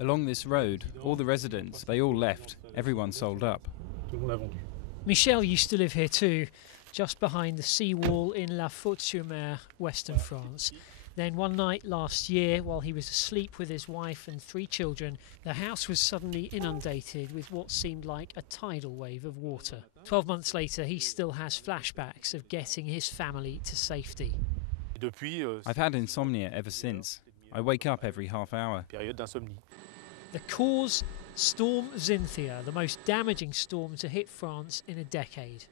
Along this road, all the residents, they all left. Everyone sold up. Michel used to live here too, just behind the seawall in La Faute-sur-Mer, western France. Then one night last year, while he was asleep with his wife and 3 children, the house was suddenly inundated with what seemed like a tidal wave of water. 12 months later, he still has flashbacks of getting his family to safety. I've had insomnia ever since. I wake up every half hour. The cause? Storm Xynthia, the most damaging storm to hit France in a decade.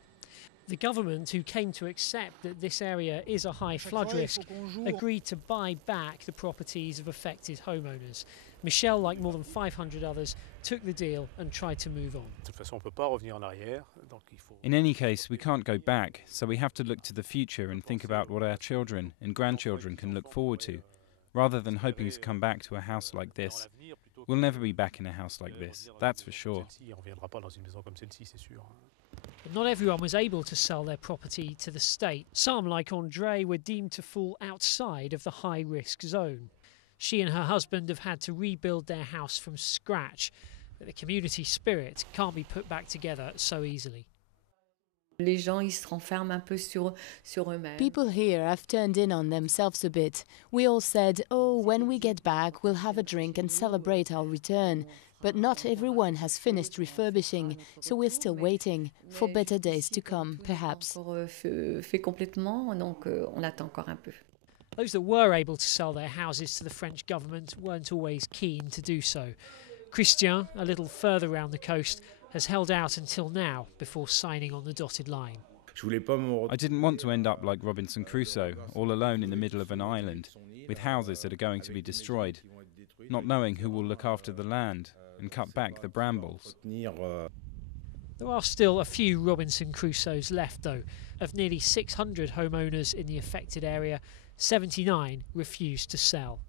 The government, who came to accept that this area is a high flood risk, agreed to buy back the properties of affected homeowners. Michel, like more than 500 others, took the deal and tried to move on. In any case, we can't go back, so we have to look to the future and think about what our children and grandchildren can look forward to, rather than hoping to come back to a house like this. We'll never be back in a house like this, that's for sure. But not everyone was able to sell their property to the state. Some, like Andrée, were deemed to fall outside of the high-risk zone. She and her husband have had to rebuild their house from scratch, but the community spirit can't be put back together so easily. People here have turned in on themselves a bit. We all said, oh, when we get back, we'll have a drink and celebrate our return. But not everyone has finished refurbishing, so we're still waiting for better days to come, perhaps. Those that were able to sell their houses to the French government weren't always keen to do so. Christian, a little further round the coast, has held out until now before signing on the dotted line. I didn't want to end up like Robinson Crusoe, all alone in the middle of an island, with houses that are going to be destroyed, not knowing who will look after the land and cut back the brambles. There are still a few Robinson Crusoes left, though. Of nearly 600 homeowners in the affected area, 79 refused to sell.